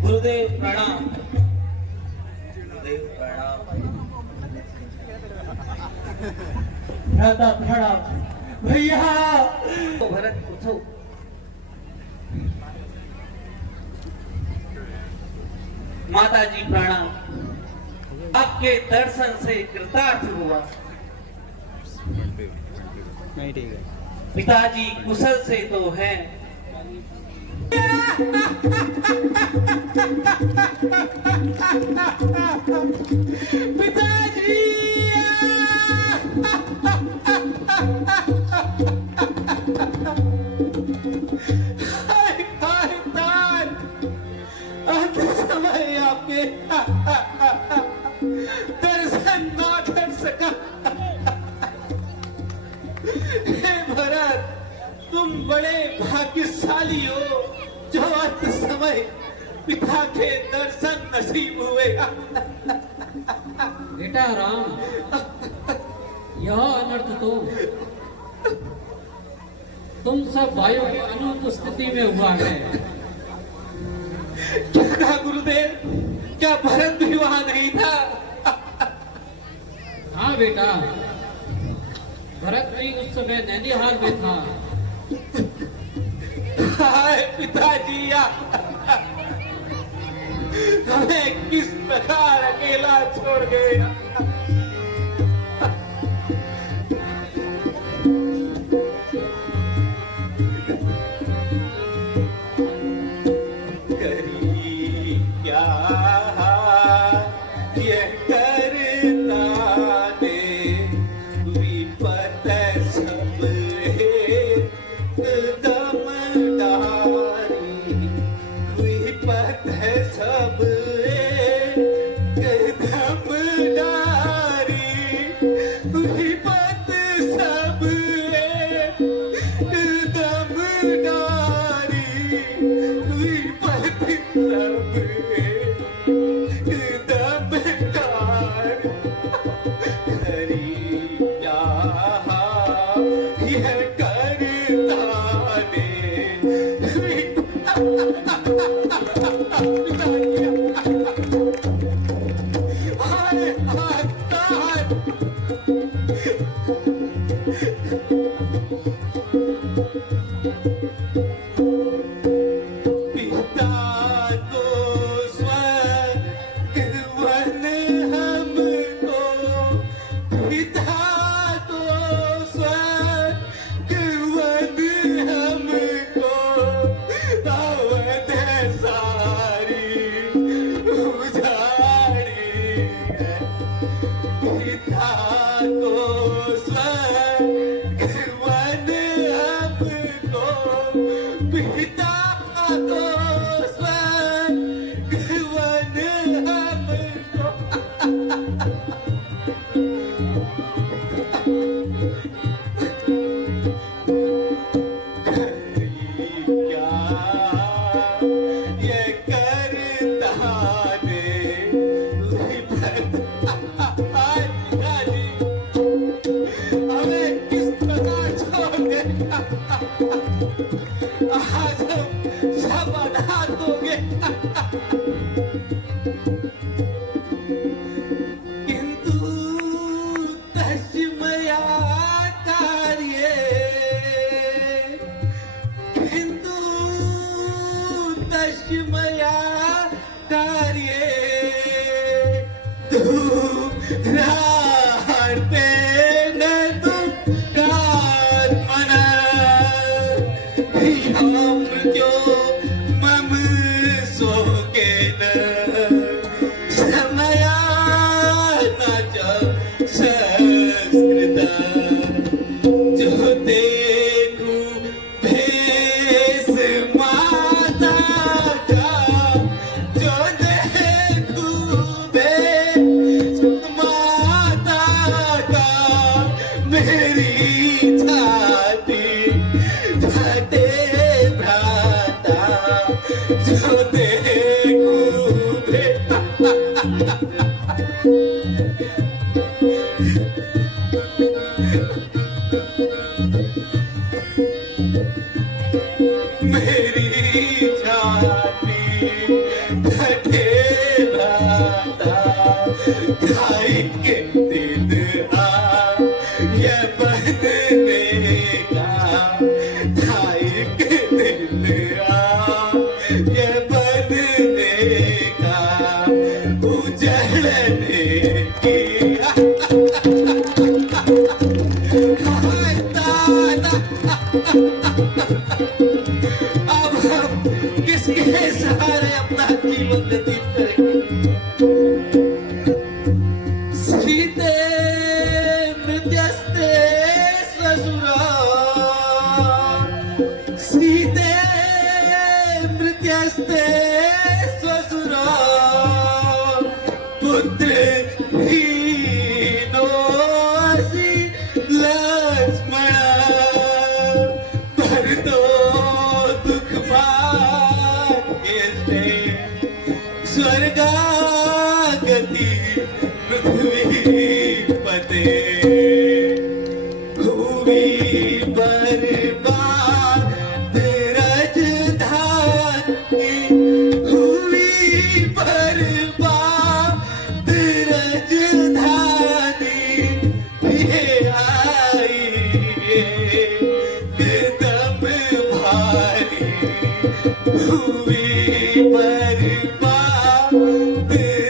गुरुदेव प्रणाम। गुरुदेव प्रणाम। भ्राता प्रणाम। भैया तो भरत उठो। माताजी प्रणाम। आपके दर्शन से कृतार्थ हुआ। नहीं ठीक है। पिताजी कुशल से तो हैं। पिताजी समय आपके दर्शन ना कर सका। हे भरत, तुम बड़े भाग्यशाली हो जो अंत समय पिता के दर्शन नसीब हुए। बेटा राम, यह अनर्थ तो तुम सब भाइयों की अनुपस्थिति में हुआ है। क्या कहा गुरुदेव? क्या भरत भी वहां नहीं था? हाँ बेटा, भरत भी उस समय नैनीहाल में था। हाय पिताजी, हमें किस प्रकार अकेला छोड़ गए। माता खाई के दिन ये बनने का खाई के दिन ये बनने का उजड़ने की अब हम किसके सहारे अपना जीवन व्यतीत करेंगे? सीते मृत्यस्ते स्वसुरा सीते मृत्यस्ते स्वसुरा पुत्र हीनो असि लक्ष्मणा पर तो दुख भाग्य से स्वर्गागति पृथ्वी पते भूमि बर्बाद राजधानी भूमि बर्बाद राजधानी ये आई दम भारी भूमि बर्बाद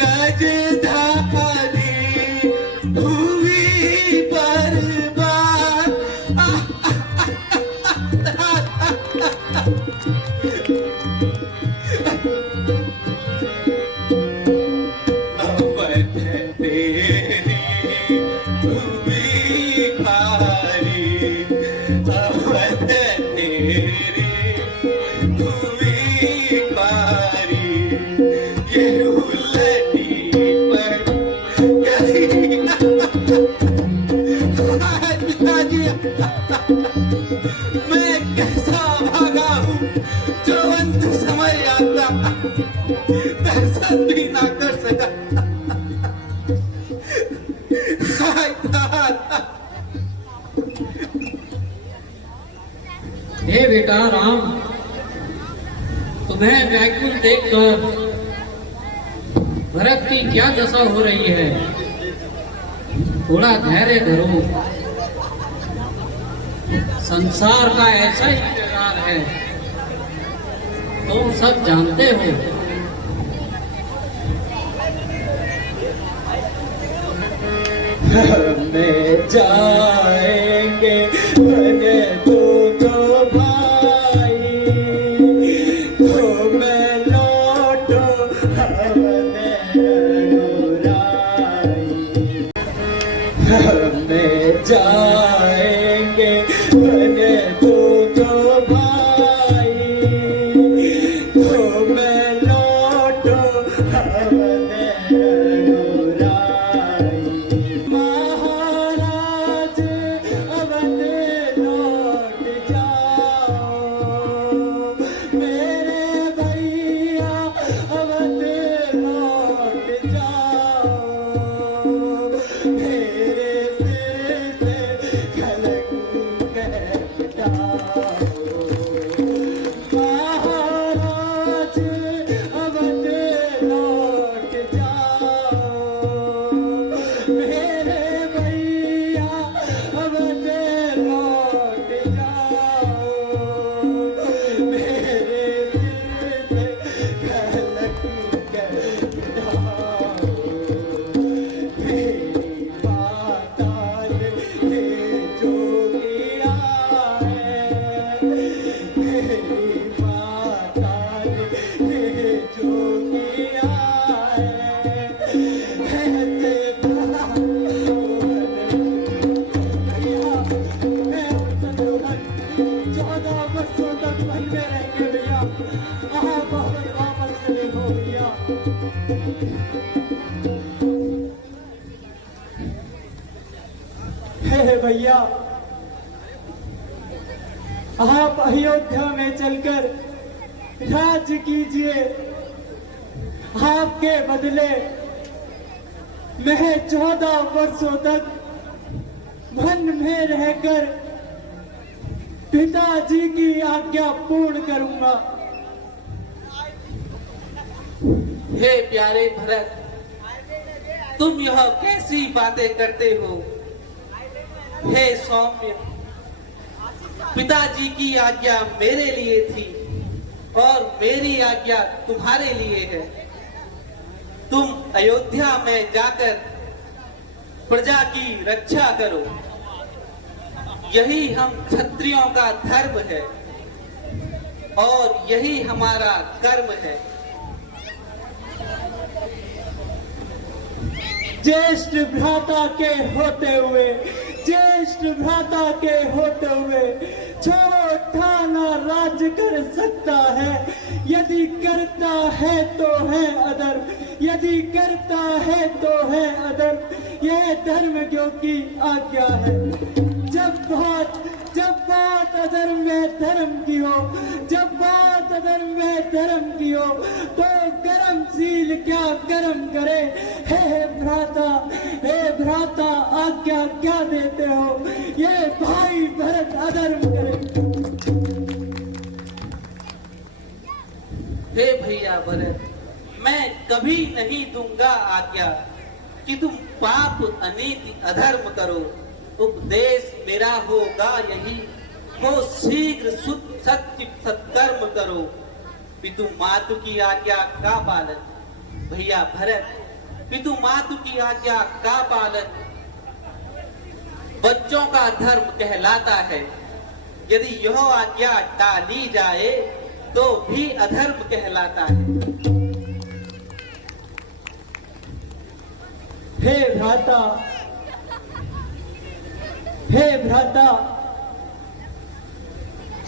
राजधानी भूमि बर्बाद अवध तेरी भूमि भारी अवध तेरी भूमि भारी ये उलटी पर पिताजी मैं कैसा भागा हूँ जो अंत समय आता दर्शन भी ना कर सका हाय दादा। हे बेटा राम, तुम्हें व्याकुल देखकर भरत की क्या दशा हो रही है? थोड़ा धैर्य धरो। संसार का ऐसा ही व्यवहार है, तुम सब जानते हो। हमें जाएंगे बने दोनों भाई तुम लौटो हमने अनुराई हमें जाएंगे बने दोनों भाई तुम लौटो हमने अनुराई महाराज अवध लौट जाओ मेरे भैया अवध लौट जाओ मेरे सिर से कलंक हटाओ महाराज अवध लौट जाओ मेरे भैया अवध लौट जाओ मेरे सिर से कलंक हटाओ मेरी माता ने ये जो किया है मेरी माता ने ये जो किया है ऐसे भला भैया मैं शत्रुघ्न 14 वर्षों तक वन में रहेंगे भैया आप वापस चले हो भैया। हे भैया आप अयोध्या में चलकर राज्य कीजिए आपके बदले मैं 14 वर्षों तक वन में रहकर पिताजी की आज्ञा पूर्ण करूंगा। हे प्यारे भरत, तुम यह कैसी बातें करते हो? हे सौम्य, पिताजी की आज्ञा मेरे लिए थी और मेरी आज्ञा तुम्हारे लिए है। तुम अयोध्या में जाकर प्रजा की रक्षा करो, यही हम क्षत्रियों का धर्म है और यही हमारा कर्म है। ज्येष्ठ भ्राता के होते हुए, ज्येष्ठ भ्राता के होते हुए छोटा ना राज्य कर सकता है। यदि करता है तो है अधर्म, यदि करता है तो है अधर्म। यह धर्म क्यों की आज्ञा है। जब बात अधर्म में धर्म की हो, जब बात अधर्म में धर्म की हो, तो कर्मशील क्या कर्म करे। हे भ्राता आज्ञा क्या देते हो। ये भाई भरत अधर्म करे। हे भैया भरत, मैं कभी नहीं दूंगा आज्ञा कि तुम पाप अनीति अधर्म करो। उपदेश मेरा होगा यही, वो शीघ्र शुद्ध सत्य सत्कर्म करो। पितु मातु की आज्ञा का पालन। भैया भरत, पितु मातु की आज्ञा का पालन बच्चों का धर्म कहलाता है। यदि यह आज्ञा टाली जाए तो भी अधर्म कहलाता है। हे भ्राता,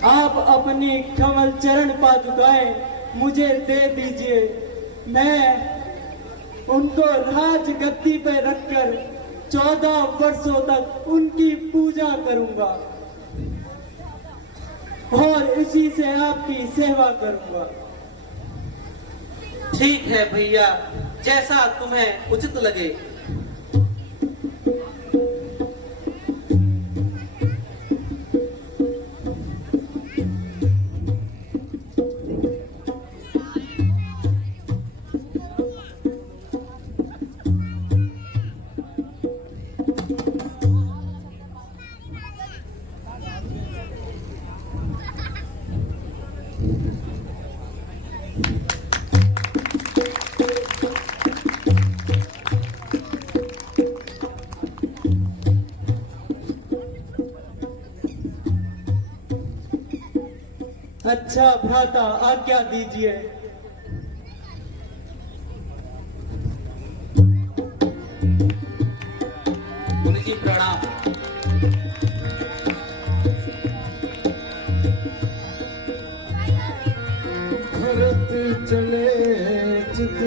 आप अपनी कमल चरण पादुकाएं मुझे दे दीजिए। मैं उनको राजगद्दी पे रखकर 14 वर्षों तक उनकी पूजा करूंगा और इसी से आपकी सेवा करूंगा। ठीक है भैया, जैसा तुम्हें उचित लगे। अच्छा भ्राता, आज्ञा दीजिए। मुनि जी प्रणाम। भरत चले चित